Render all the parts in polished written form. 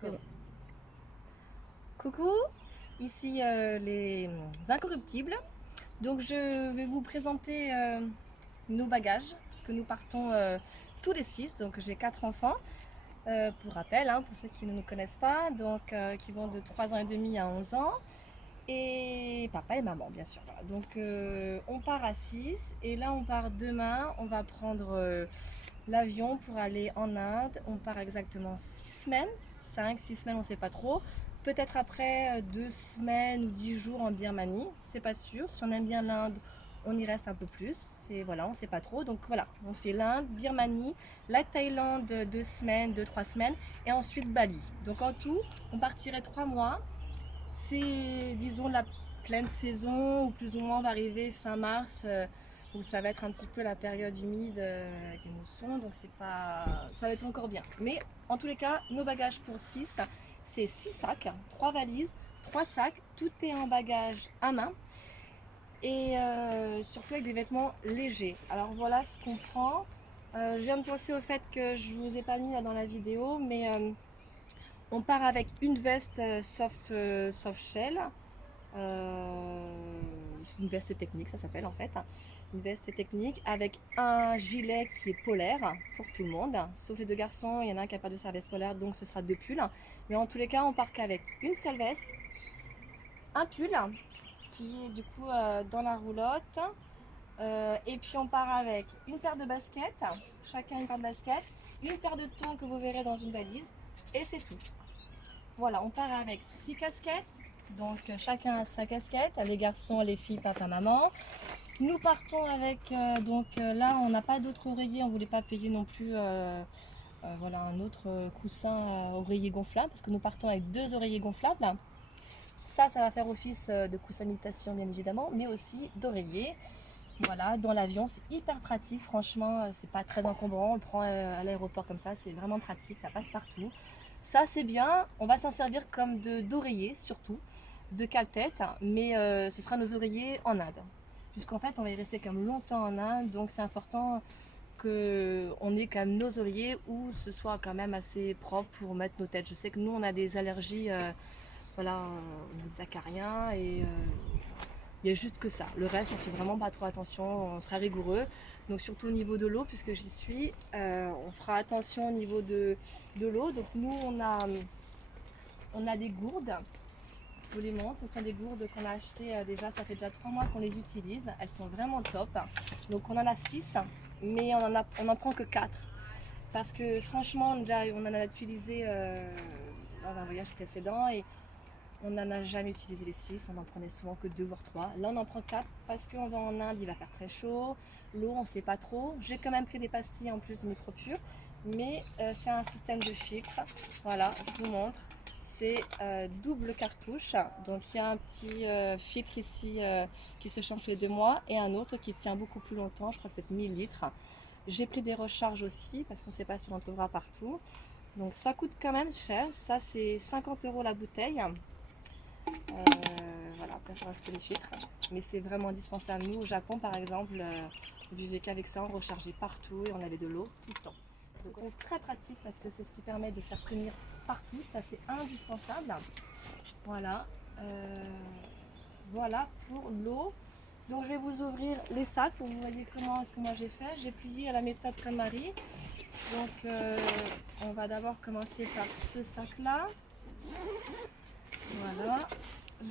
C'est bon. Coucou, ici les incorruptibles. Donc je vais vous présenter nos bagages, puisque nous partons tous les 6. Donc j'ai 4 enfants, pour rappel, hein, pour ceux qui ne nous connaissent pas, donc qui vont de 3 ans et demi à 11 ans. Et papa et maman, bien sûr. Voilà. Donc on part à 6 et là on part demain. On va prendre l'avion pour aller en Inde. On part exactement 6 semaines, 5, 6 semaines, on ne sait pas trop. Peut-être après 2 semaines ou 10 jours en Birmanie, c'est pas sûr. Si on aime bien l'Inde, on y reste un peu plus. Et voilà, on ne sait pas trop. Donc voilà, on fait l'Inde, Birmanie, la Thaïlande 2 semaines, 2-3 semaines et ensuite Bali. Donc en tout, on partirait 3 mois. C'est, disons, la pleine saison, ou plus ou moins on va arriver fin mars, où ça va être un petit peu la période humide avec les moussons, donc c'est pas, ça va être encore bien. Mais en tous les cas, nos bagages pour 6, c'est 6 sacs, 3 valises, 3 sacs, tout est en bagage à main et surtout avec des vêtements légers. Alors voilà ce qu'on prend. Je viens de penser au fait que je vous ai pas mis là dans la vidéo, mais on part avec une veste soft shell, une veste technique, ça s'appelle en fait. Une veste technique avec un gilet qui est polaire pour tout le monde. Sauf les 2 garçons, il y en a un qui n'a pas de sa veste polaire, donc ce sera 2 pulls. Mais en tous les cas, on part qu'avec une seule veste, un pull qui est du coup dans la roulotte. Et puis on part avec une paire de baskets, chacun une paire de baskets, une paire de tongs que vous verrez dans une valise, et c'est tout. Voilà, on part avec 6 casquettes, donc chacun a sa casquette, les garçons, les filles, papa, maman. Nous partons avec, là on n'a pas d'autre oreiller, on ne voulait pas payer non plus voilà, un autre coussin oreiller gonflable, parce que nous partons avec 2 oreillers gonflables. Ça va faire office de coussin imitation bien évidemment, mais aussi d'oreiller. Voilà, dans l'avion, c'est hyper pratique, franchement, c'est pas très encombrant, on le prend à l'aéroport comme ça, c'est vraiment pratique, ça passe partout. Ça c'est bien, on va s'en servir comme d'oreiller surtout, de cale-tête, mais ce sera nos oreillers en Inde. Puisqu'en fait on va y rester quand même longtemps en Inde, donc c'est important qu'on ait quand même nos oreillers où ce soit quand même assez propre pour mettre nos têtes. Je sais que nous on a des allergies voilà, au niveau des acariens et il y a juste que ça. Le reste, on fait vraiment pas trop attention, on sera rigoureux. Donc surtout au niveau de l'eau, puisque j'y suis, on fera attention au niveau de l'eau. Donc nous, on a des gourdes. Je vous les montre. Ce sont des gourdes qu'on a achetées déjà, ça fait déjà 3 mois qu'on les utilise. Elles sont vraiment top. Donc on en a 6, mais on en prend que 4. Parce que franchement, déjà, on en a utilisé dans un voyage précédent et on n'en a jamais utilisé les 6, on en prenait souvent que 2 voire 3. Là on en prend 4 parce qu'on va en Inde, il va faire très chaud. L'eau on ne sait pas trop. J'ai quand même pris des pastilles en plus de micropure. Mais c'est un système de filtre. Voilà, je vous montre. C'est double cartouche. Donc il y a un petit filtre ici qui se change tous les 2 mois et un autre qui tient beaucoup plus longtemps. Je crois que c'est 1000 litres. J'ai pris des recharges aussi parce qu'on ne sait pas si on en trouvera partout. Donc ça coûte quand même cher. Ça c'est 50 € la bouteille. Voilà, après il faudra acheter les filtres. Mais c'est vraiment indispensable. Nous, au Japon, par exemple, on buvait qu'avec ça, on rechargeait partout et on avait de l'eau tout le temps. Donc très pratique parce que c'est ce qui permet de faire tenir partout. Ça, c'est indispensable. Voilà. Voilà pour l'eau. Donc je vais vous ouvrir les sacs pour que vous voyez comment est-ce que moi j'ai fait. J'ai plié à la méthode Marie. Donc on va d'abord commencer par ce sac là. Voilà,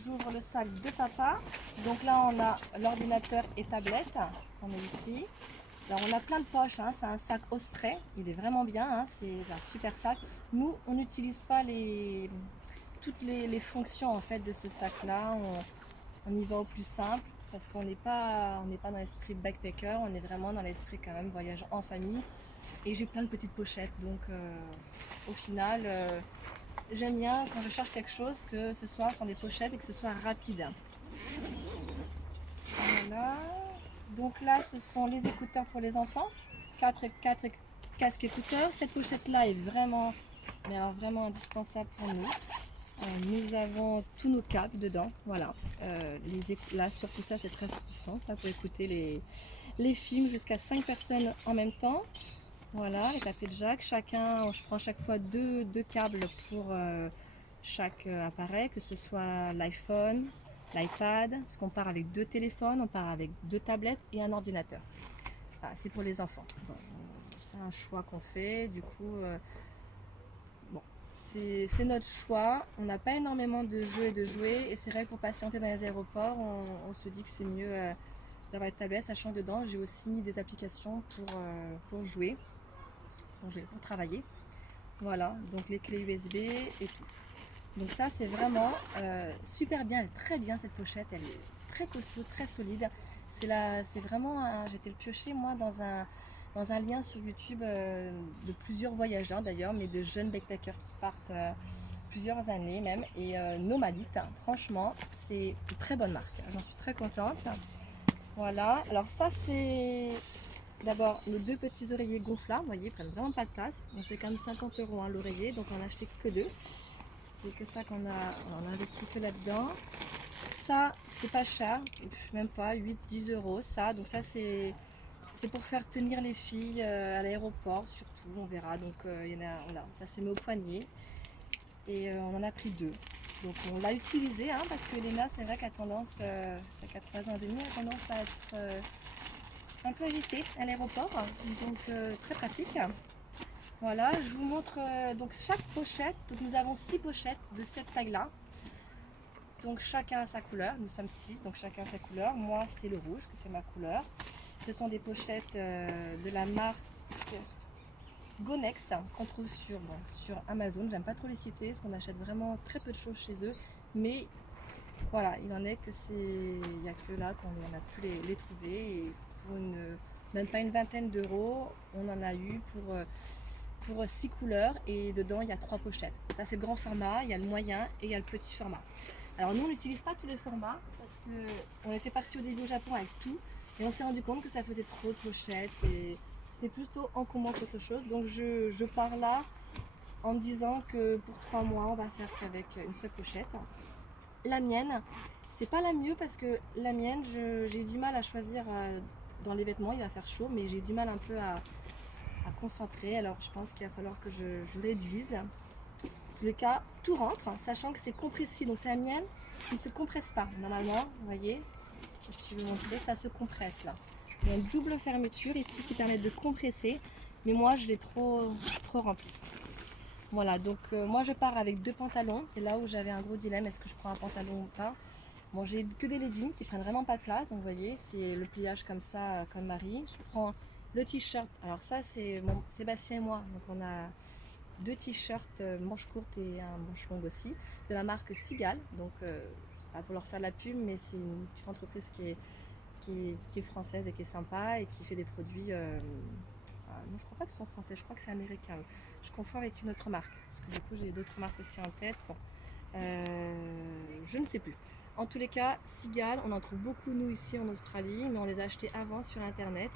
j'ouvre le sac de papa. Donc là on a l'ordinateur et tablette, on est ici. Alors on a plein de poches, hein. C'est un sac Osprey, il est vraiment bien, hein. C'est un super sac. Nous on n'utilise pas toutes les fonctions en fait de ce sac là, on y va au plus simple parce qu'on n'est pas dans l'esprit backpacker, on est vraiment dans l'esprit quand même voyage en famille. Et j'ai plein de petites pochettes, donc au final j'aime bien quand je cherche quelque chose que ce soit sans des pochettes et que ce soit rapide. Voilà. Donc là, ce sont les écouteurs pour les enfants. 4 casques écouteurs. Cette pochette-là est vraiment, mais alors vraiment indispensable pour nous. Nous avons tous nos câbles dedans. Voilà. Là, surtout ça, c'est très important. Ça pour écouter les films jusqu'à 5 personnes en même temps. Voilà, les tapis de jack. Chacun, je prends chaque fois deux câbles pour chaque appareil, que ce soit l'iPhone, l'iPad, parce qu'on part avec 2 téléphones, on part avec 2 tablettes et un ordinateur. Voilà, c'est pour les enfants. Bon, c'est un choix qu'on fait, du coup, bon, c'est notre choix. On n'a pas énormément de jeux et de jouets, et c'est vrai que pour patienter dans les aéroports, on se dit que c'est mieux d'avoir une tablette, sachant que dedans, j'ai aussi mis des applications pour jouer, pour travailler. Voilà, donc les clés USB et tout. Donc ça c'est vraiment super bien, elle est très bien cette pochette, elle est très costaud, très solide. C'est vraiment, j'étais le piocher moi dans un lien sur YouTube de plusieurs voyageurs d'ailleurs, mais de jeunes backpackers qui partent plusieurs années même, et Nomadite, franchement c'est une très bonne marque, j'en suis très contente. Voilà, alors ça c'est d'abord nos 2 petits oreillers gonflables, vous voyez, ils prennent vraiment pas de place. Donc c'est quand même 50 € hein, l'oreiller, donc on a acheté que 2. C'est que ça qu'on on a investi que là-dedans. Ça, c'est pas cher, même pas 8-10 € ça. Donc ça c'est pour faire tenir les filles à l'aéroport surtout, on verra. Donc il y en a, voilà, ça se met au poignet. Et on en a pris 2. Donc on l'a utilisé hein, parce que Léna, c'est vrai qu'elle a tendance, ça fait 3 ans et demi, elle a tendance à être un peu agitée à l'aéroport, donc très pratique. Voilà, je vous montre donc chaque pochette. Donc nous avons 6 pochettes de cette taille-là. Donc chacun a sa couleur. Nous sommes 6, donc chacun a sa couleur. Moi, c'est le rouge, que c'est ma couleur. Ce sont des pochettes de la marque Gonex qu'on trouve sur Amazon. J'aime pas trop les citer parce qu'on achète vraiment très peu de choses chez eux. Mais voilà, il en est que il n'y a que là qu'on a pu les trouver. Et pour même pas une vingtaine d'euros, on en a eu pour 6 couleurs, et dedans il y a 3 pochettes. Ça c'est le grand format, il y a le moyen et il y a le petit format. Alors nous on n'utilise pas tous les formats parce qu'on était parti au début au Japon avec tout, et on s'est rendu compte que ça faisait trop de pochettes et c'était plutôt encombrant qu'autre chose. Donc je pars là en me disant que pour 3 mois on va faire qu'avec une seule pochette. La mienne, c'est pas la mieux parce que la mienne, j'ai du mal à choisir dans les vêtements, il va faire chaud, mais j'ai du mal un peu à concentrer. Alors je pense qu'il va falloir que je réduise. En tous les cas, tout rentre, sachant que c'est compressé. Donc c'est la mienne qui ne se compresse pas. Normalement, vous voyez, je vais vous montrer, ça se compresse là. Il y a une double fermeture ici qui permet de compresser, mais moi je l'ai trop rempli. Voilà, donc moi je pars avec 2 pantalons. C'est là où j'avais un gros dilemme, est-ce que je prends un pantalon ou pas. Bon, j'ai que des leggings qui prennent vraiment pas de place, donc vous voyez, c'est le pliage comme ça, comme Marie. Je prends le t-shirt, alors ça c'est Sébastien et moi, donc on a 2 t-shirts manches courtes et un manche longue aussi, de la marque Sigal. Donc je sais pas pour leur faire de la pub, mais c'est une petite entreprise qui est française et qui est sympa et qui fait des produits, non je crois pas que ce sont français, je crois que c'est américain. Je confonds avec une autre marque, parce que du coup j'ai d'autres marques aussi en tête. Bon, je ne sais plus. En tous les cas, Sigal, on en trouve beaucoup nous ici en Australie, mais on les a achetés avant sur internet.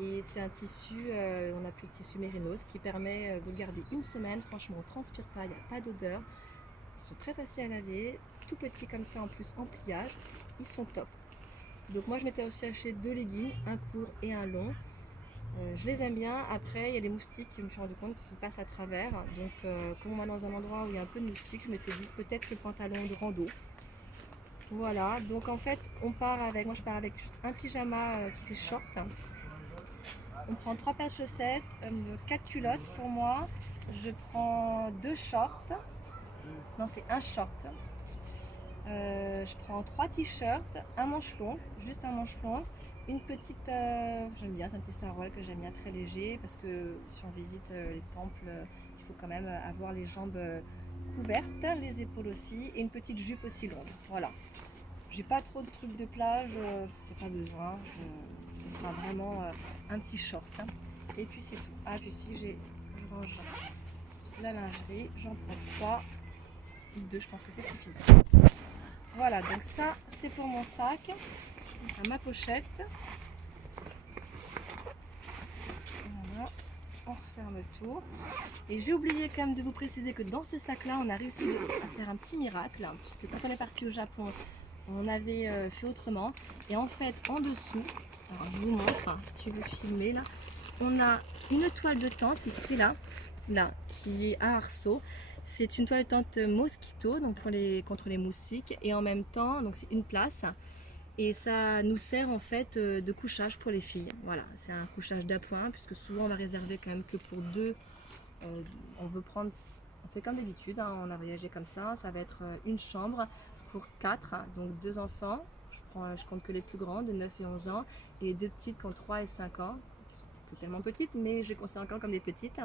Et c'est un tissu, on appelle le tissu mérinos, qui permet de le garder une semaine. Franchement, on ne transpire pas, il n'y a pas d'odeur. Ils sont très faciles à laver, tout petits comme ça en plus en pliage. Ils sont top. Donc moi je m'étais aussi acheté 2 leggings, un court et un long. Je les aime bien. Après, il y a les moustiques, je me suis rendu compte qu'ils passent à travers. Donc, comme on va dans un endroit où il y a un peu de moustiques, je m'étais dit peut-être le pantalon de rando. Voilà, donc en fait, moi je pars avec juste un pyjama qui fait short. On prend 3 paires de chaussettes, 4 culottes pour moi. Je prends 2 shorts. Non, c'est un short. Je prends 3 t-shirts, un manche long, juste un manche long. Une petite, j'aime bien, c'est un petit sarrau que j'aime bien, très léger, parce que si on visite les temples, il faut quand même avoir les jambes couvertes, les épaules aussi, et une petite jupe aussi longue. Voilà. J'ai pas trop de trucs de plage, pas besoin. Ce sera vraiment un petit short. Hein. Et puis c'est tout. Ah, puis si je range la lingerie, j'en prends 3 ou 2, je pense que c'est suffisant. Voilà, donc ça c'est pour mon sac, à ma pochette. Voilà, on referme tout. Et j'ai oublié quand même de vous préciser que dans ce sac là, on a réussi à faire un petit miracle, hein, puisque quand on est parti au Japon, on avait fait autrement. Et en fait, en dessous, alors je vous montre, hein, si tu veux filmer là, on a une toile de tente ici, là, qui est à arceau. C'est une toile de tente mosquito, donc contre les moustiques, et en même temps, donc c'est une place. Et ça nous sert en fait de couchage pour les filles. Voilà, c'est un couchage d'appoint, puisque souvent on va réserver quand même que pour deux. On veut prendre, on fait comme d'habitude, hein, on a voyagé comme ça va être une chambre pour 4, donc 2 enfants. Je compte que les plus grandes, de 9 et 11 ans, et les 2 petites qui ont 3 et 5 ans, qui sont plus tellement petites, mais je les considère encore comme des petites.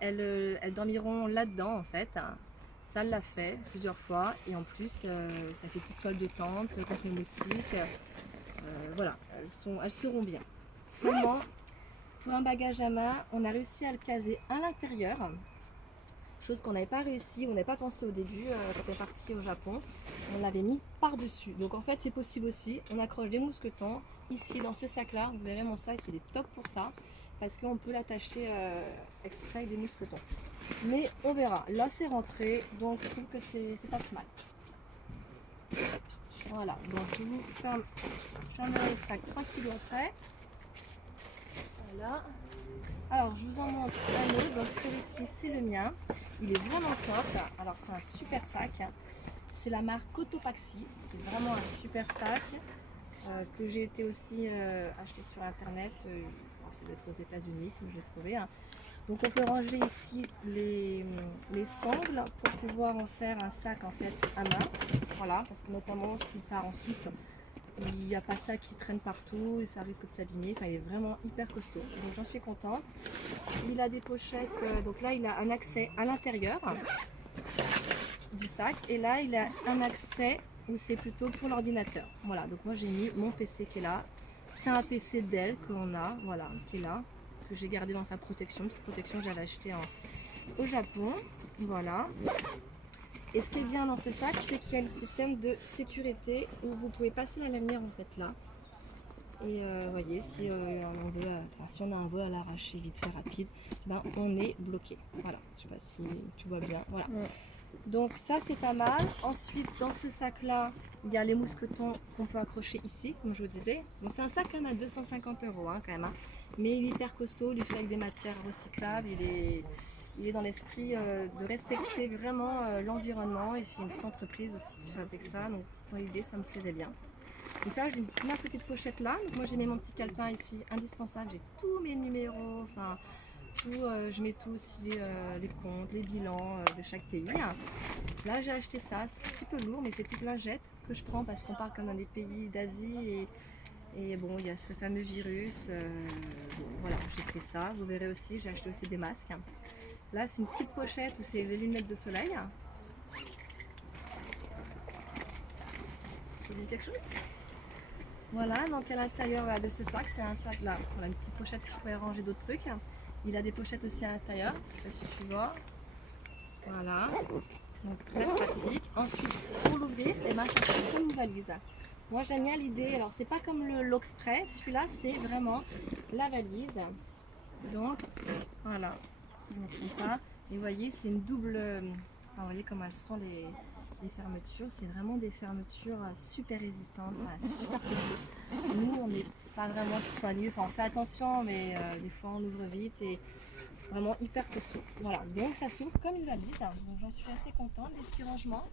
Elles dormiront là-dedans en fait. Ça l'a fait plusieurs fois, et en plus ça fait petite toile de tente contre les moustiques. Voilà, elles seront bien. Seulement, pour un bagage à main, on a réussi à le caser à l'intérieur. Chose qu'on n'avait pas réussi, on n'avait pas pensé au début quand on est parti au Japon. On l'avait mis par-dessus. Donc en fait c'est possible aussi. On accroche des mousquetons ici dans ce sac-là. Vous verrez mon sac, il est top pour ça. Parce qu'on peut l'attacher exprès avec des mousquetons. Mais on verra. Là c'est rentré, donc je trouve que c'est pas plus mal. Voilà, donc je vous fermerai le sac tranquille après. Voilà. Alors je vous en montre un autre, donc celui-ci c'est le mien, il est vraiment top. Alors c'est un super sac, c'est la marque Cotopaxi, c'est vraiment un super sac que j'ai été aussi acheté sur internet, je crois que ça doit être aux États-Unis que je l'ai trouvé. Hein. Donc on peut ranger ici les sangles pour pouvoir en faire un sac en fait à main, voilà, parce que notamment s'il part en soute, il n'y a pas ça qui traîne partout et ça risque de s'abîmer. Enfin, il est vraiment hyper costaud. Donc j'en suis contente. Il a des pochettes. Donc là, il a un accès à l'intérieur du sac. Et là, il a un accès où c'est plutôt pour l'ordinateur. Voilà. Donc moi, j'ai mis mon PC qui est là. C'est un PC Dell que l'on a. Voilà, qui est là. Que j'ai gardé dans sa protection. Cette protection que j'avais acheté au Japon. Voilà. Et ce qui est bien dans ce sac, c'est qu'il y a le système de sécurité où vous pouvez passer la lanière en fait là. Et voyez, si si on a un vol à l'arracher vite fait rapide, ben on est bloqué. Voilà, je sais pas si tu vois bien. Voilà. Ouais. Donc ça c'est pas mal. Ensuite dans ce sac là, il y a les mousquetons qu'on peut accrocher ici, comme je vous disais. Bon c'est un sac quand même à 250 € hein, quand même. Hein. Mais il est hyper costaud, il est fait avec des matières recyclables, il est dans l'esprit de respecter vraiment l'environnement. Et c'est une petite entreprise aussi qui fabrique ça, donc dans l'idée ça me plaisait bien. Donc ça j'ai ma petite pochette là, donc moi j'ai mis mon petit calepin ici, indispensable, j'ai tous mes numéros, enfin tout, je mets tout aussi, les comptes, les bilans de chaque pays. Là j'ai acheté ça, c'est un petit peu lourd mais c'est toute lingette que je prends parce qu'on part comme dans des pays d'Asie et bon, il y a ce fameux virus, bon, voilà, j'ai pris ça. Vous verrez aussi, j'ai acheté aussi des masques. Là, c'est une petite pochette où c'est les lunettes de soleil. J'ai dit quelque chose? Voilà, donc à l'intérieur de ce sac, c'est un sac là, voilà, une petite pochette que je pourrais ranger d'autres trucs. Il a des pochettes aussi à l'intérieur, ça suffit de voir. Voilà, donc très pratique. Ensuite, pour l'ouvrir, et ben, ça fait comme une valise. Moi j'aime bien l'idée, alors c'est pas comme l'Express, celui-là c'est vraiment la valise. Donc voilà, je ne montre pas. Et vous voyez, c'est une double. Enfin, vous voyez comment elles sont les fermetures. C'est vraiment des fermetures super résistantes, enfin, super costauds. Nous on n'est pas vraiment soigneux, enfin on fait attention, mais des fois on ouvre vite et vraiment hyper costaud. Voilà, donc ça s'ouvre comme une valise. Donc j'en suis assez contente. Des petits rangements.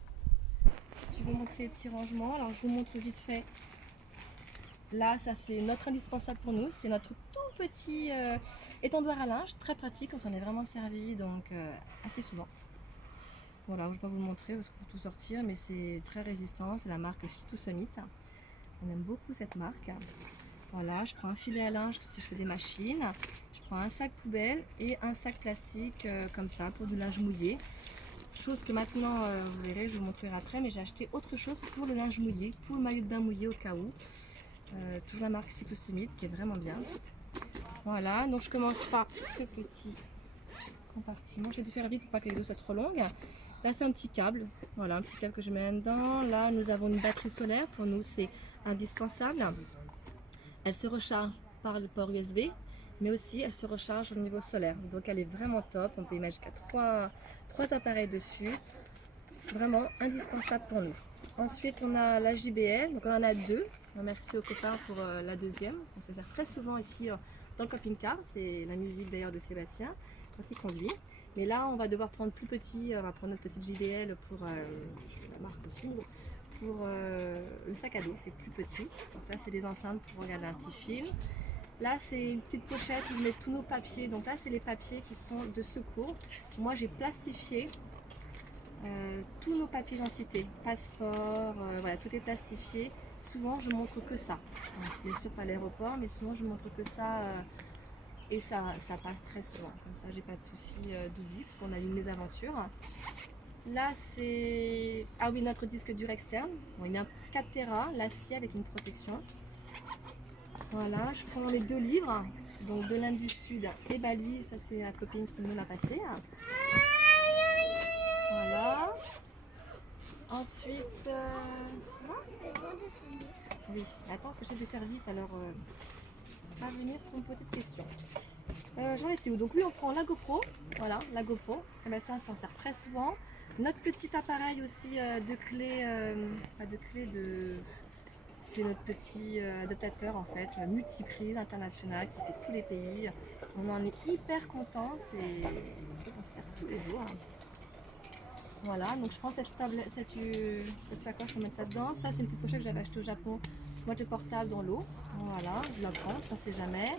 Si tu veux montrer les petits rangements, alors je vous montre vite fait. Là, ça c'est notre indispensable pour nous, c'est notre tout petit étendoir à linge, très pratique, on s'en est vraiment servi donc assez souvent. Voilà, je ne vais pas vous le montrer parce qu'il faut tout sortir, mais c'est très résistant, c'est la marque Situ Summit. On aime beaucoup cette marque. Voilà, je prends un filet à linge si je fais des machines, je prends un sac poubelle et un sac plastique comme ça pour du linge mouillé. Chose que maintenant, vous verrez, je vous montrerai après, mais j'ai acheté autre chose pour le linge mouillé, pour le maillot de bain mouillé au cas où. Toujours la marque Situ Summit qui est vraiment bien. Voilà, donc je commence par ce petit compartiment. Je vais te faire vite pour pas que les vidéos soient trop longues. Là, c'est un petit câble. Voilà, un petit câble que je mets dedans. Là, nous avons une batterie solaire. Pour nous, c'est indispensable. Elle se recharge par le port USB, mais aussi elle se recharge au niveau solaire. Donc, elle est vraiment top. On peut y mettre jusqu'à trois appareils dessus. Vraiment indispensable pour nous. Ensuite, on a la JBL. Donc, on en a deux. Merci aux copains pour la deuxième. On se sert très souvent ici dans le camping-car. C'est la musique d'ailleurs de Sébastien quand il conduit. Mais là, on va devoir prendre plus petit. On va prendre notre petite JBL pour la marque aussi. Pour le sac à dos, c'est plus petit. Donc ça, c'est des enceintes pour regarder un petit film. Là, c'est une petite pochette où je mets tous nos papiers. Donc là, c'est les papiers qui sont de secours. Moi, j'ai plastifié tous nos papiers d'identité, passeport, voilà, tout est plastifié. Souvent, je montre que ça. Donc, bien sûr, pas à l'aéroport, mais souvent, je montre que ça. Et ça passe très souvent. Comme ça, j'ai pas de souci d'oubli, parce qu'on a eu une mésaventure. Là, c'est... Ah oui, notre disque dur externe. Bon, il est un 4 Tera, l'acier avec une protection. Voilà, je prends les 2 livres, donc de l'Inde du Sud et Bali, ça c'est la copine qui me l'a passé. Voilà. Ensuite, oui, attends, parce que j'ai de faire vite, alors pas venir pour me poser de questions. J'en étais où? Donc lui, on prend la GoPro, voilà, la GoPro, Sébastien s'en sert très souvent. Notre petit appareil aussi de clé, pas de clé, c'est notre petit adaptateur en fait, multiprise international qui fait tous les pays. On en est hyper content, c'est un truc qu'on se sert tous les jours. Voilà, donc je prends cette sacoche, on met ça dedans. Ça, c'est une petite pochette que j'avais achetée au Japon, boîte de portable dans l'eau. Voilà, je la prends, parce qu'on ne sait jamais.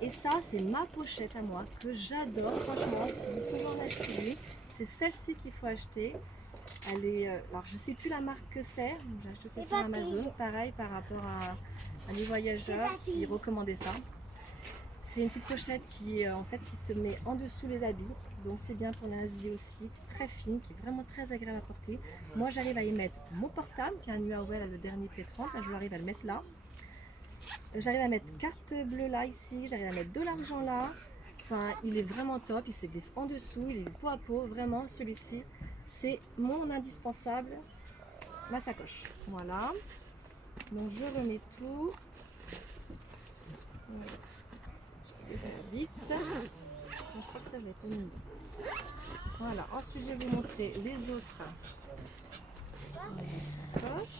Et ça, c'est ma pochette à moi, que j'adore, franchement, si vous pouvez en acheter une. C'est celle-ci qu'il faut acheter. Elle est, alors je sais plus la marque que c'est, j'ai acheté ça sur Amazon, pareil par rapport à des voyageurs qui recommandaient ça. C'est une petite pochette qui en fait qui se met en dessous les habits, donc c'est bien pour l'Asie aussi, très fine, qui est vraiment très agréable à porter. Moi j'arrive à y mettre mon portable, qui est un Huawei, là, le dernier P30, là, je arrive à le mettre là. J'arrive à mettre carte bleue là, ici, j'arrive à mettre de l'argent là. Enfin, il est vraiment top, il se glisse en dessous, il est peau à peau, vraiment celui-ci. C'est mon indispensable, ma sacoche. Voilà. Donc je remets tout. Je vais faire vite. Donc, je crois que ça va être au milieu. Voilà. Ensuite, je vais vous montrer les autres sacoches.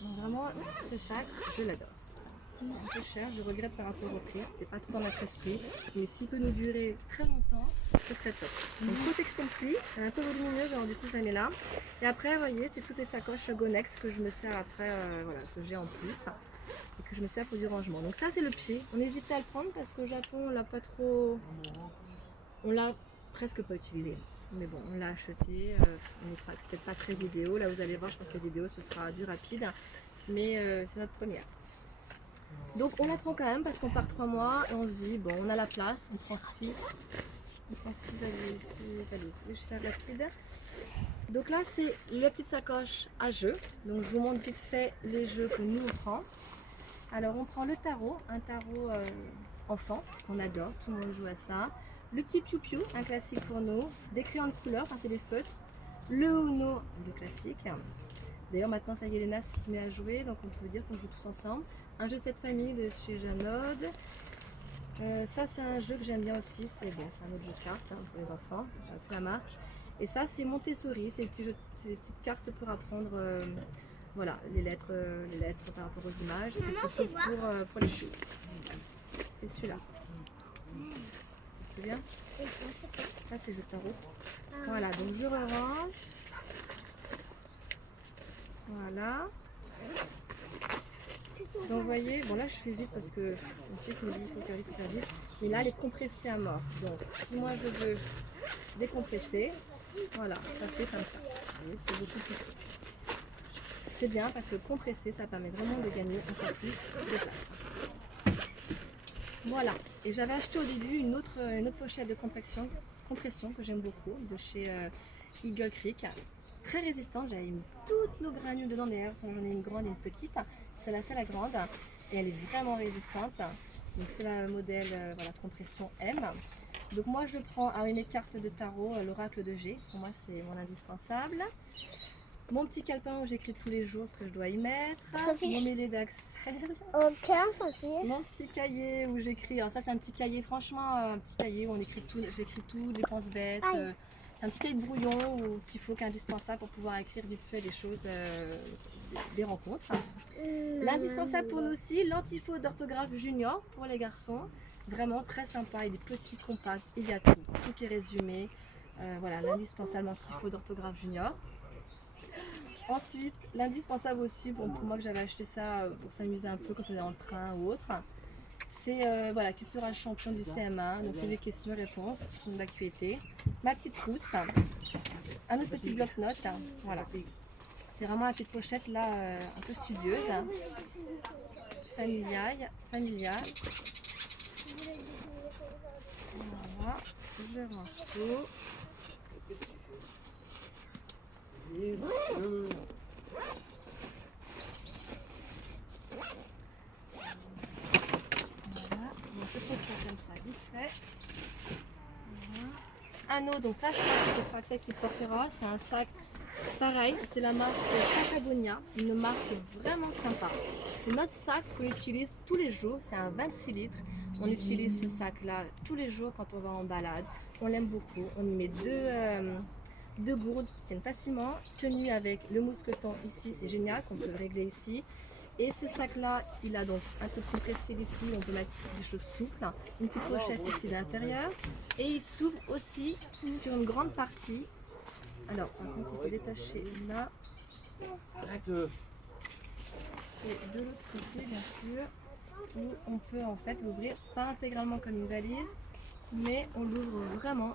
Donc, vraiment, ce sac, je l'adore. Un peu cher, je regrette par rapport au prix, c'était pas tout dans notre esprit, mais s'il peut nous durer très longtemps, ce serait top. Donc protection pli, elle est un peu volumineuse, alors du coup je la mets là. Et après, vous voyez, c'est toutes les sacoches Gonex que je me sers après, voilà, que j'ai en plus, et que je me sers pour du rangement. Donc ça c'est le pied, on hésitait à le prendre parce qu'au Japon on l'a pas trop, on l'a presque pas utilisé. Mais bon, on l'a acheté, on n'est peut-être pas très vidéo, là vous allez voir, je pense que la vidéo ce sera du rapide, mais c'est notre première. Donc on la prend quand même parce qu'on part 3 mois et on se dit bon on a la place, on prend 6. On prend 6 valises, je vais faire rapide. Donc là c'est la petite sacoche à jeux. Donc je vous montre vite fait les jeux que nous on prend. Alors on prend le tarot, un tarot enfant qu'on adore, tout le monde joue à ça. Le petit Piu Piu, un classique pour nous. Des crayons de couleur, enfin c'est des feutres. Le Uno, le classique. D'ailleurs maintenant ça y est, Léna s'y met à jouer, donc on peut dire qu'on joue tous ensemble. Un jeu de cette famille de chez Janod. Ça c'est un jeu que j'aime bien aussi, c'est bon, un autre jeu de cartes hein, pour les enfants, je sais plus la marque. Et ça c'est Montessori, c'est des petites cartes pour apprendre voilà, les lettres par rapport aux images. C'est plutôt pour les filles. C'est celui-là. Tu te souviens? Ça c'est le jeu de tarot. Voilà, donc je range. Voilà. Donc vous voyez, bon là je fais vite parce que mon fils me dit qu'il faut faire vite, mais là elle est compressée à mort. Donc si moi je veux décompresser, voilà, ça fait comme ça. C'est beaucoup plus souple. C'est bien parce que compresser ça permet vraiment de gagner un peu plus de place. Voilà, et j'avais acheté au début une autre pochette de compression que j'aime beaucoup, de chez Eagle Creek. Très résistante, j'avais mis toutes nos granules dedans, d'ailleurs j'en ai une grande et une petite. Celle-là c'est la grande et elle est vraiment résistante. Donc c'est la modèle voilà, compression M. Donc moi je prends mes cartes de tarot, l'oracle de G, pour moi c'est mon indispensable. Mon petit calepin où j'écris tous les jours ce que je dois y mettre. Sophie. Mon mêlé d'Axel. Ok, Sophie. Mon petit cahier où j'écris, alors ça c'est un petit cahier, franchement un petit cahier où on écrit tout, j'écris tout, dépenses bêtes. C'est un petit cahier de brouillon qu'il faut qu'indispensable pour pouvoir écrire vite fait des choses, des rencontres. L'indispensable pour nous aussi, l'antifaux d'orthographe junior pour les garçons. Vraiment très sympa, il est petit, compact, il y a tout. Tout est résumé. Voilà, l'indispensable antifaux d'orthographe junior. Ensuite, l'indispensable aussi, bon, pour moi que j'avais acheté ça pour s'amuser un peu quand on est dans le train ou autre, c'est voilà, qui sera le champion du CM1. Donc c'est des questions-réponses qui sont d'actualité. Ma petite trousse, un autre petit bloc-notes, voilà. C'est vraiment la petite pochette là, un peu studieuse. Familiale. Voilà, je range tout. Voilà, bon, je pose ça comme ça, vite fait. Voilà. Anneau, donc ça je pense que ce sera ça qui portera. C'est un sac pareil, c'est la marque Patagonia, une marque vraiment sympa. C'est notre sac qu'on utilise tous les jours, c'est un 26 litres. On utilise ce sac là tous les jours quand on va en balade. On l'aime beaucoup, on y met deux gourdes qui tiennent facilement, tenues avec le mousqueton ici, c'est génial qu'on peut le régler ici. Et ce sac là, il a donc un truc compressible ici, on peut mettre des choses souples, une petite pochette ici à l'intérieur. Et il s'ouvre aussi sur une grande partie. Alors, par contre, il faut détacher là. Et de l'autre côté, bien sûr, où on peut en fait l'ouvrir, pas intégralement comme une valise, mais on l'ouvre vraiment.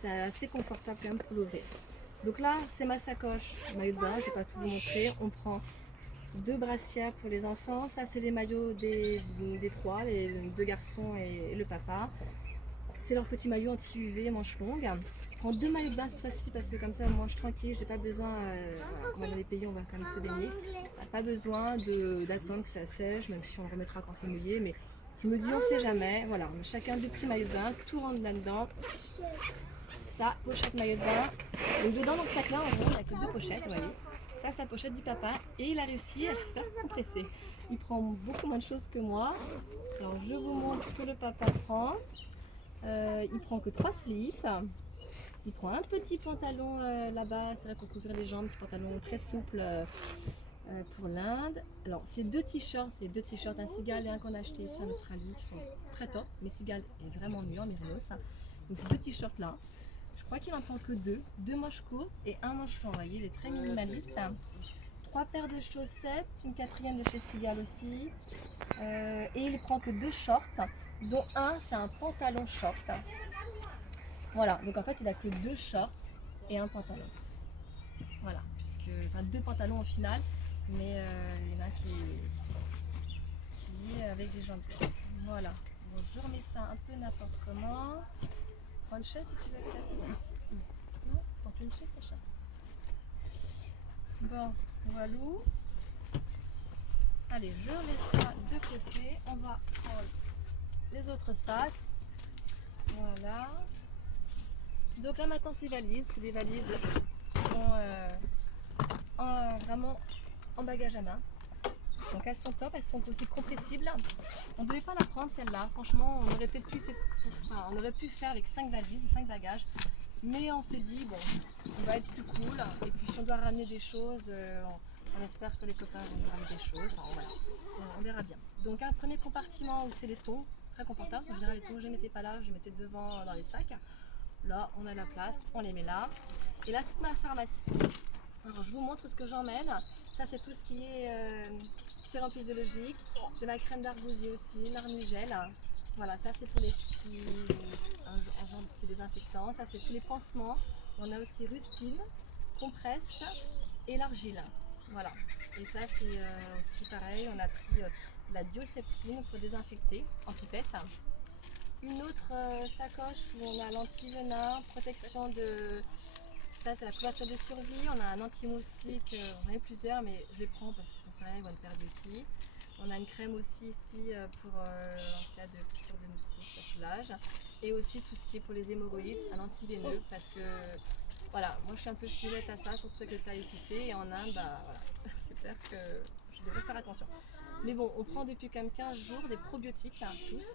C'est assez confortable quand même pour l'ouvrir. Donc là, c'est ma sacoche maillot de bain, je ne vais pas tout vous montrer. On prend 2 brassières pour les enfants. Ça, c'est les maillots des trois, les 2 garçons et le papa. C'est leur petit maillot anti-UV, manche longue. Je prends 2 maillots de bain cette fois-ci parce que comme ça on mange tranquille, j'ai pas besoin, voilà, comme dans les pays on va quand même se baigner, pas besoin d'attendre que ça sèche, même si on le remettra quand c'est mouillé, mais je me dis on sait jamais, voilà, on a chacun 2 petits maillots de bain, tout rentre là-dedans. Ça, pochette maillot de bain. Donc dedans dans ce sac là, en gros, il n'y a que 2 pochettes, vous voyez. Ça c'est la pochette du papa et il a réussi à la faire compresser. Il prend beaucoup moins de choses que moi. Alors je vous montre ce que le papa prend. Il prend que 3 slips. Il prend un petit pantalon là-bas, c'est vrai pour couvrir les jambes, petit pantalon très souple pour l'Inde. Alors c'est 2 t-shirts, un cigale et un qu'on a acheté ici en Australie qui sont très top, mais cigale est vraiment mieux en mérinos. Donc ces 2 t-shirts là, je crois qu'il en prend que 2, 2 manches courtes et un manche long, vous voyez, il est très minimaliste. 3 paires de chaussettes, une 4e de chez Cigale aussi, et il prend que 2 shorts, dont un c'est un pantalon short. Voilà, donc en fait il a que 2 shorts et un pantalon. Voilà, puisque, enfin 2 pantalons au final, mais il y en a un qui est avec des jambes. Voilà, bon, je remets ça un peu n'importe comment. Prends une chaise si tu veux que ça. Non, prends une chaise, Sacha. Bon, voilà. Allez, je laisse ça de côté. On va prendre les autres sacs. Voilà. Donc là maintenant c'est valises, c'est des valises qui sont vraiment en bagage à main. Donc elles sont top, elles sont aussi compressibles. On ne devait pas la prendre celle-là, franchement on aurait peut-être pu, on aurait pu faire avec 5 valises, 5 bagages. Mais on s'est dit bon, on va être plus cool. Et puis si on doit ramener des choses, on espère que les copains vont nous ramener des choses. Enfin, voilà. On verra bien. Donc un premier compartiment où c'est les thons, très confortable. En général les thons je ne les mettais pas là, je les mettais devant dans les sacs. Là, on a la place, on les met là. Et là, c'est toute ma pharmacie. Alors, je vous montre ce que j'emmène. Ça, c'est tout ce qui est sérum physiologique. J'ai ma crème d'arbousier aussi, l'arnigel. Voilà, ça, c'est pour les petits, un genre de petits désinfectants. Ça, c'est tous les pansements. On a aussi rustine, compresse et l'argile. Voilà. Et ça, c'est aussi pareil. On a pris la dioseptine pour désinfecter en pipette. Une autre sacoche où on a l'anti-venin, protection de... Ça c'est la couverture de survie, on a un anti-moustique, j'en ai plusieurs mais je les prends parce que ça sert à rien, ils vont être perdus ici. On a une crème aussi ici pour en cas de piqûre de moustique, ça soulage. Et aussi tout ce qui est pour les hémorroïdes, un anti-veineux parce que voilà, moi je suis un peu sujette à ça, surtout avec le plat épicé et en Inde, bah voilà, c'est clair que je devrais faire attention. Mais bon, on prend depuis quand même 15 jours des probiotiques, hein, tous,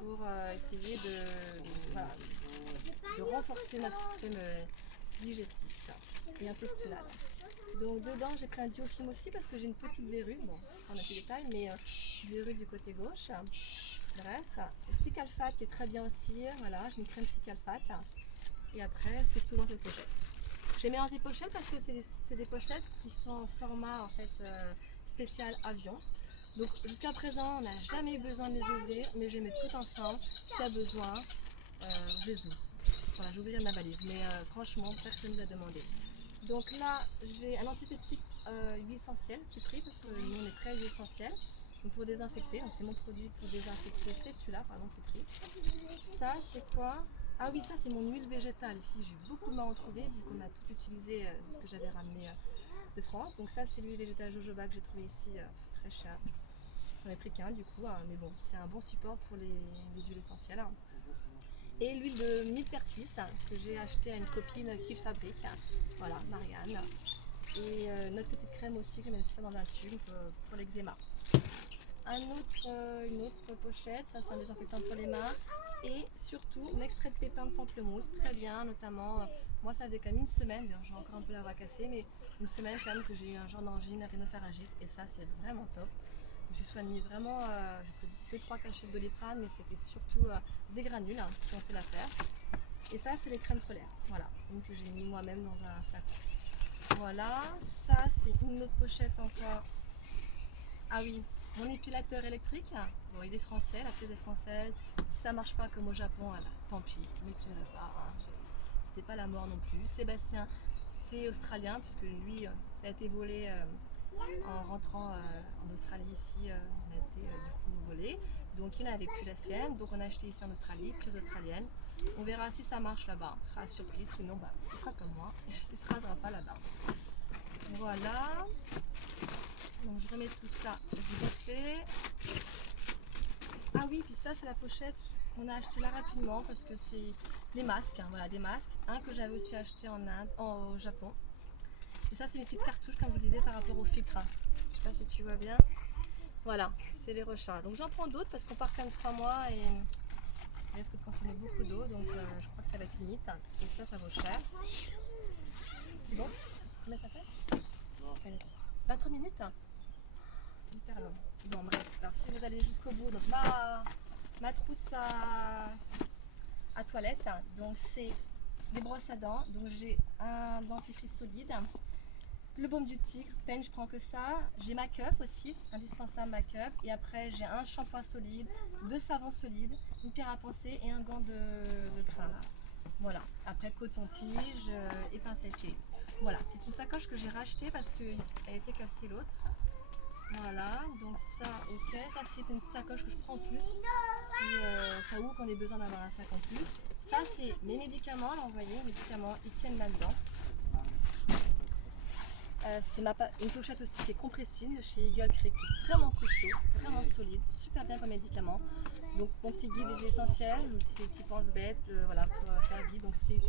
pour essayer voilà, de renforcer notre système digestif. et un pestilal. Donc dedans j'ai pris un diofilm aussi parce que j'ai une petite verrue, bon on a plus de détails, mais verrue du côté gauche. Bref, Cicalfate qui est très bien aussi, voilà, j'ai une crème Cicalfate. Et après c'est tout dans cette pochette. J'ai mis dans ces pochettes parce que c'est des pochettes qui sont en format en fait spécial avion. Donc jusqu'à présent on n'a jamais eu besoin de les ouvrir, mais je les mets toutes ensemble. S'il y a besoin, je les ouvre. Voilà, j'ai ouvert ma valise, mais franchement personne ne l'a demandé. Donc là j'ai un antiseptique huile essentielle, petit prix parce que nous on est très huile essentielle. Donc pour désinfecter, c'est mon produit pour désinfecter, c'est celui-là, pardon, petit prix. Ça c'est quoi? Ah oui, ça c'est mon huile végétale. Ici j'ai eu beaucoup de mal à en trouver vu qu'on a tout utilisé de ce que j'avais ramené de France. Donc ça c'est l'huile végétale jojoba que j'ai trouvé ici très cher. J'en ai pris qu'un du coup, mais bon, c'est un bon support pour les huiles essentielles. Et l'huile de millepertuis que j'ai acheté à une copine qui le fabrique. Voilà, Marianne. Et notre petite crème aussi que je mets ça dans un tube pour l'eczéma. Une autre pochette, ça c'est un désinfectant pour les mains. Et surtout un extrait de pépins de pamplemousse, très bien, notamment, moi ça faisait quand même une semaine, j'ai encore un peu la voix cassée, mais une semaine quand même que j'ai eu un genre d'angine rhinopharyngite et ça c'est vraiment top. Je me suis soignée vraiment, j'ai pris 2-3 cachets de Doliprane, mais c'était surtout des granules qui ont fait l'affaire. Et ça c'est les crèmes solaires, voilà, donc que j'ai mis moi-même dans un flacon. Voilà, ça c'est une autre pochette encore. Ah oui, mon épilateur électrique, bon il est français, la pièce est française. Si ça marche pas comme au Japon, ah bah, tant pis, je m'épilerai pas. Hein. C'était pas la mort non plus. Sébastien, c'est australien puisque lui, ça a été volé en rentrant en Australie ici. On a été du coup volé. Donc il n'avait plus la sienne, donc on a acheté ici en Australie, prise australienne. On verra si ça marche là-bas. Ce sera surprise, sinon bah, il fera comme moi, il se rasera pas là-bas. Voilà. Donc je remets tout ça vite fait. Ah oui, puis ça c'est la pochette qu'on a acheté là rapidement parce que c'est des masques, hein, voilà des masques. Un que j'avais aussi acheté en Inde, au Japon. Et ça c'est mes petites cartouches comme vous disiez par rapport au filtre. Je sais pas si tu vois bien. Voilà, c'est les recharges. Donc j'en prends d'autres parce qu'on part quand même 3 mois et on risque de consommer beaucoup d'eau. Donc je crois que ça va être limite. Et ça vaut cher. C'est bon? Combien ça fait? 23 minutes? Hyper long. Bon bref, alors si vous allez jusqu'au bout, donc ma trousse à toilette, donc c'est des brosses à dents, donc j'ai un dentifrice solide, le baume du tigre, peine je prends que ça, j'ai ma cup aussi, indispensable ma cup, et après j'ai un shampoing solide, 2 savons solides, une pierre à penser et un gant de crâne. Voilà, après coton-tige et pince à pied. Voilà, c'est une sacoche que j'ai rachetée parce qu'elle était cassée l'autre. Voilà, donc ça, ok. Ça, c'est une petite sacoche que je prends en plus, au cas où qu'on ait besoin d'avoir un sac en plus. Ça, c'est mes médicaments, là, vous voyez, les médicaments, ils tiennent là-dedans. C'est une pochette aussi qui est compressible de chez Eagle Creek, vraiment costaud, vraiment solide, super bien comme médicament. Donc mon petit guide des huiles essentielles, mes petits pense-bêtes, voilà, pour faire vivre. Donc c'est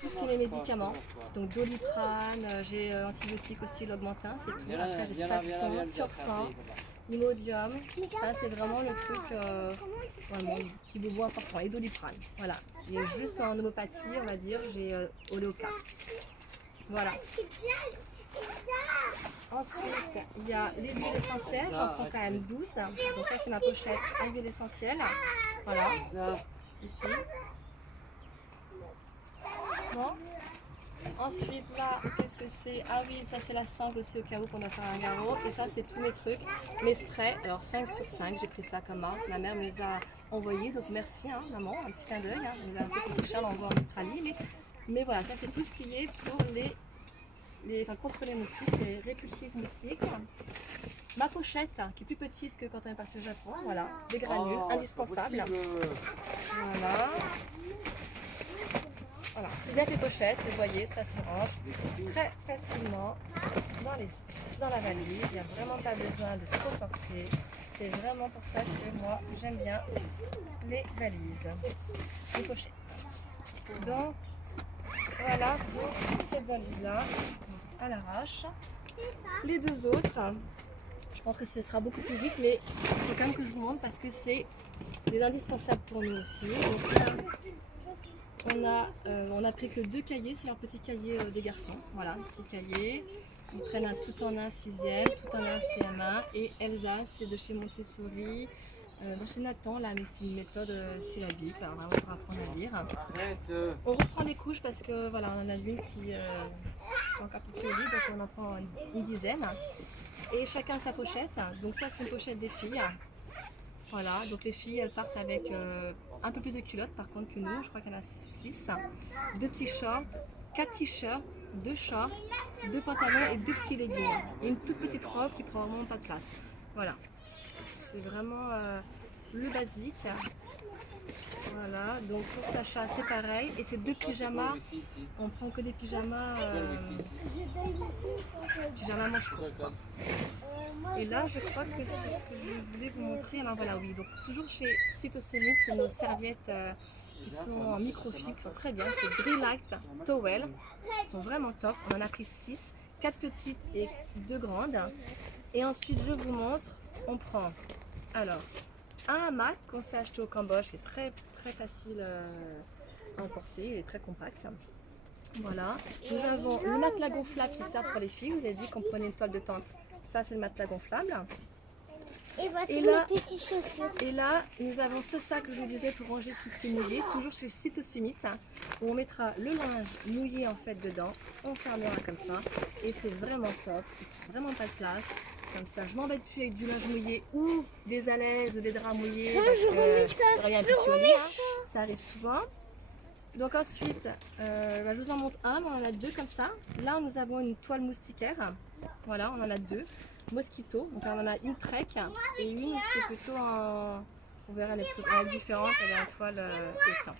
tout ce qui est mes médicaments. Donc Doliprane, j'ai antibiotiques aussi, l'Augmentin, c'est tout. Après j'ai Spaston, Thiophan, Imodium. Ça c'est vraiment le truc, vraiment le petit bobo important. Et Doliprane, voilà. J'ai juste en homéopathie, on va dire, j'ai Oléoca. Voilà. Ensuite, il y a les huiles essentielles, j'en prends quand même 12. Donc ça c'est ma pochette à huile essentielle. Voilà, ici. Bon. Ensuite là, qu'est-ce que c'est? Ah oui, ça c'est la sangle aussi au cas où qu'on doit faire un garrot. Et ça c'est tous mes trucs, mes sprays. Alors 5 sur 5, j'ai pris ça comme marque. Ma mère me les a envoyés, donc merci hein, maman, un petit clin d'œil. Hein. Elle nous a un peu coûté cher l'envoi en Australie. Mais voilà, ça c'est tout ce qui est pour contre les moustiques, les répulsifs moustiques. Ma pochette qui est plus petite que quand on est parti au Japon, voilà, des granules indispensables. Voilà. Voilà, c'est bien que les pochettes, vous voyez, ça se range très facilement dans la valise. Il n'y a vraiment pas besoin de trop forcer. C'est vraiment pour ça que moi j'aime bien les valises, les pochettes. Donc voilà pour cette valise-là, à l'arrache. Les deux autres, je pense que ce sera beaucoup plus vite, mais il faut quand même que je vous montre parce que c'est des indispensables pour nous aussi. Donc là, on a pris que 2 cahiers, c'est leur petit cahier des garçons. Voilà, petit cahier. Ils prennent un tout en un 6e, tout en un CM1. Et Elsa, c'est de chez Montessori. Chez Nathan, là, mais c'est une méthode syllabique, là, vraiment pour apprendre à lire. On reprend des couches parce que voilà, on en a une qui est encore plus jolie, donc on en prend une dizaine. Et chacun sa pochette. Donc ça, c'est une pochette des filles. Voilà, donc les filles, elles partent avec un peu plus de culottes par contre que nous. Je crois qu'il y en a 6. 2 petits shorts, 4 t-shirts, 2 shorts, 2 pantalons et 2 petits leggings. Et une toute petite robe qui prend vraiment pas de place. Voilà. C'est vraiment le basique. Voilà, donc pour Sacha c'est pareil. Et ces 2 pyjamas, on prend que des pyjamas, pyjamas manches courtes. Et là je crois que c'est ce que je voulais vous montrer. Alors voilà, oui, donc toujours chez Cytosonic, c'est nos serviettes qui sont en microfibre, qui sont très bien. C'est Brilact Towel, qui sont vraiment top. On en a pris 6, 4 petites et 2 grandes. Et ensuite je vous montre, on prend alors un hamac qu'on s'est acheté au Cambodge, c'est très facile à emporter, il est très compact. Voilà, nous avons le matelas gonflable qui sert pour les filles, vous avez dit qu'on prenait une toile de tente, ça c'est le matelas gonflable. Et voici là, mes petites chaussures. Et là, nous avons ce sac que je vous disais pour ranger tout ce qui est mouillé, toujours chez Cytosumit, où on mettra le linge mouillé en fait dedans, on fermera comme ça, et c'est vraiment top, il prend vraiment pas de place. Comme ça, je m'embête plus avec du linge mouillé ou des alaises ou des draps mouillés. Parce que rien ça arrive souvent. Donc ensuite, je vous en montre un, mais on en a 2 comme ça. Là, nous avons une toile moustiquaire. Voilà, on en a 2. Mosquito. Donc on en a une trek et une c'est plutôt en... On verra les trucs différentes, elle est en toile écran.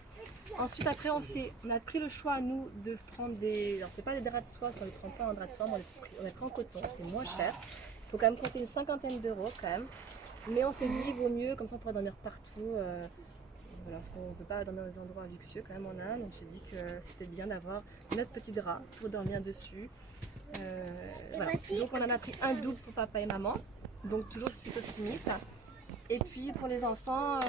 Ensuite, après, on a pris le choix, nous, de prendre des... Alors, c'est pas des draps de soie, parce qu'on ne les prend pas en draps de soie, mais on les prend en coton, c'est moins cher. Il faut quand même compter une 50aine d'euros, quand même. Mais on s'est dit, il vaut mieux, comme ça on pourra dormir partout. Voilà, parce qu'on ne veut pas dormir dans des endroits luxueux, quand même, en Inde. On s'est dit que c'était bien d'avoir notre petit drap pour dormir dessus. Voilà. Donc, on en a pris un double pour papa et maman. Donc, toujours Cytosumit. Et puis pour les enfants,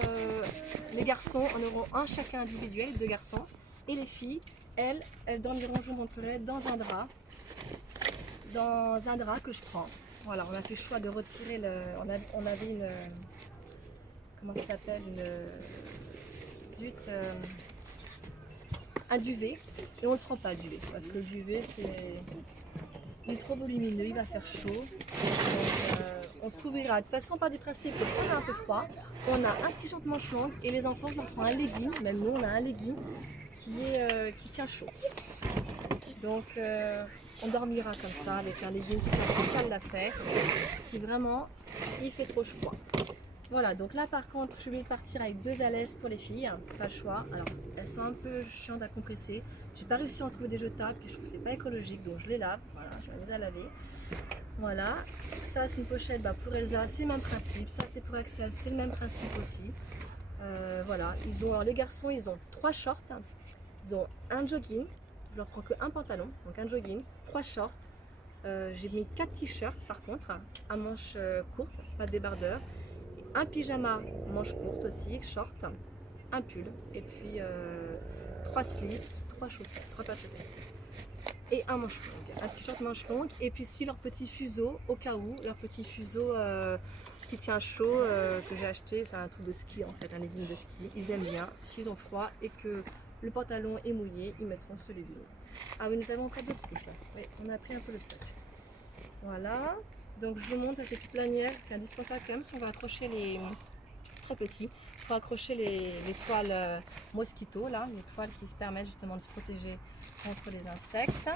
les garçons en auront un chacun individuel, les 2 garçons. Et les filles, elles dormiront, je vous montrerai, dans un drap que je prends. Voilà, on a fait le choix de retirer le... On avait une... Comment ça s'appelle un duvet. Et on ne le prend pas le duvet. Parce que le duvet, il est trop volumineux, il va faire chaud. Donc, on se couvrira. De toute façon, on part du principe que si on a un peu froid, on a un t-shirt manche longue et les enfants, je leur prends un legging. Même nous, on a un legging qui tient chaud. Donc, on dormira comme ça avec un legging qui tient ça l'affaire. Si vraiment il fait trop froid. Voilà, donc là par contre, je vais partir avec 2 alaises pour les filles, pas le choix. Alors, elles sont un peu chiantes à compresser. J'ai pas réussi à en trouver des jetables, puis je trouve que c'est pas écologique, donc je les lave. Voilà, je vais les laver. Voilà, ça c'est une pochette pour Elsa, c'est le même principe. Ça c'est pour Axel, c'est le même principe aussi. Voilà, les garçons, ils ont 3 shorts, ils ont un jogging, je leur prends que un pantalon, donc un jogging, 3 shorts. J'ai mis 4 t-shirts par contre, à manches courtes, pas de débardeur. Un pyjama manche courte aussi, short, un pull, et puis 3 slips, 3 chaussettes, 3 paires de chaussettes. Et un manche longue, un t-shirt manche longue, et puis si leur petit fuseau, au cas où, leur petit fuseau qui tient chaud, que j'ai acheté, c'est un truc de ski en fait, un legging de ski, ils aiment bien, s'ils ont froid et que le pantalon est mouillé, ils mettront ce legging. Ah oui, nous avons encore d'autres couches là, oui, on a pris un peu le stock. Voilà. Donc je vous montre cette petite lanière qui est indispensable quand même si on va accrocher les très petits. Il faut accrocher les toiles mosquito là, les toiles qui se permettent justement de se protéger contre les insectes.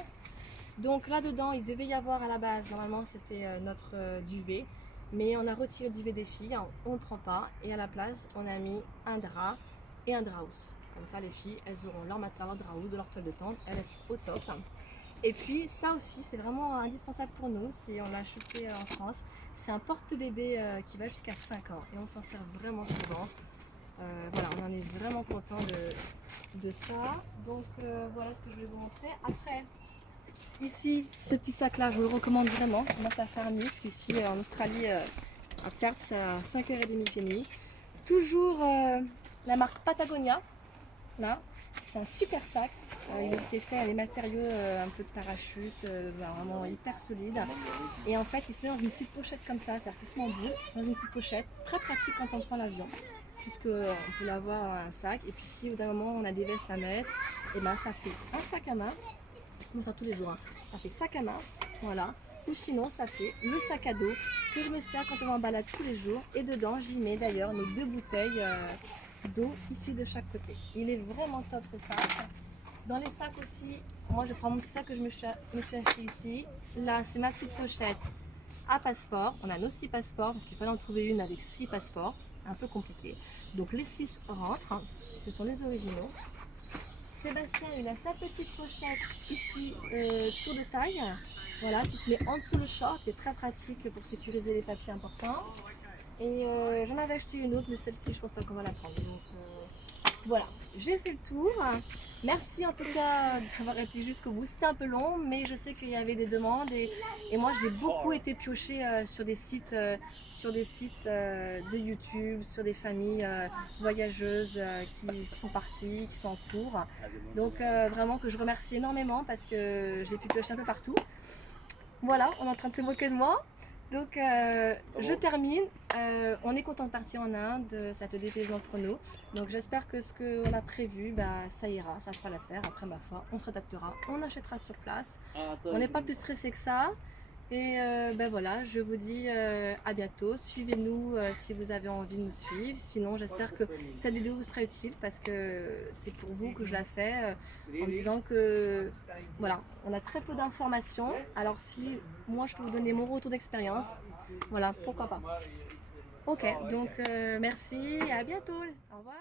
Donc là dedans il devait y avoir à la base, normalement c'était notre duvet, mais on a retiré le duvet des filles, on ne le prend pas et à la place on a mis un drap et un drap housse. Comme ça les filles elles auront leur matelas, leur drap housse, de leur toile de tente, elles sont au top. Et puis ça aussi c'est vraiment indispensable pour nous, on l'a acheté en France, c'est un porte-bébé qui va jusqu'à 5 ans et on s'en sert vraiment souvent. Voilà, on en est vraiment content de ça. Donc voilà ce que je voulais vous montrer. Après, ici, ce petit sac là, je vous le recommande vraiment, il commence à faire nuit, parce qu'ici en Australie, à Perth, c'est à 5h30 il fait nuit. Toujours la marque Patagonia. là, c'est un super sac. Il a été fait à des matériaux un peu de parachute, vraiment hyper solide. Et en fait, il se met dans une petite pochette comme ça, c'est-à-dire qu'il se met en boule, dans une petite pochette, très pratique quand on prend l'avion, puisqu'on peut l'avoir dans un sac. Et puis si au bout d'un moment on a des vestes à mettre, et ben ça fait un sac à main. Moi ça tous les jours, hein. Ça fait sac à main, voilà. Ou sinon ça fait le sac à dos que je me sers quand on va en balade tous les jours. Et dedans j'y mets d'ailleurs nos 2 bouteilles d'eau ici de chaque côté. Il est vraiment top ce sac. Dans les sacs aussi, moi je prends mon petit sac que je me suis acheté ici. Là c'est ma petite pochette à passeport. On a nos 6 passeports parce qu'il fallait en trouver une avec 6 passeports. Un peu compliqué. Donc les 6 rentrent. Ce sont les originaux. Sébastien il a sa petite pochette ici tour de taille. Voilà, qui se met en dessous le short, qui est très pratique pour sécuriser les papiers importants. Et j'en avais acheté une autre, mais celle-ci, je pense pas qu'on va la prendre. Donc voilà, j'ai fait le tour. Merci en tout cas d'avoir été jusqu'au bout. C'était un peu long, mais je sais qu'il y avait des demandes. Et moi, j'ai beaucoup été piochée sur des sites, de YouTube, sur des familles voyageuses qui sont parties, qui sont en cours. Donc vraiment que je remercie énormément parce que j'ai pu piocher un peu partout. Voilà, on est en train de se moquer de moi. Donc je termine. On est content de partir en Inde, ça te dépaysement pour nous. Donc j'espère que ce qu'on a prévu, ça ira, ça fera l'affaire. Après ma foi, on s'adaptera, on achètera sur place. On n'est pas plus stressé que ça. Et voilà, je vous dis à bientôt. Suivez-nous si vous avez envie de nous suivre. Sinon, j'espère que cette vidéo vous sera utile parce que c'est pour vous que je la fais en disant que voilà, on a très peu d'informations. Alors si moi je peux vous donner mon retour d'expérience, voilà, pourquoi pas. Ok, donc merci et à bientôt. Au revoir.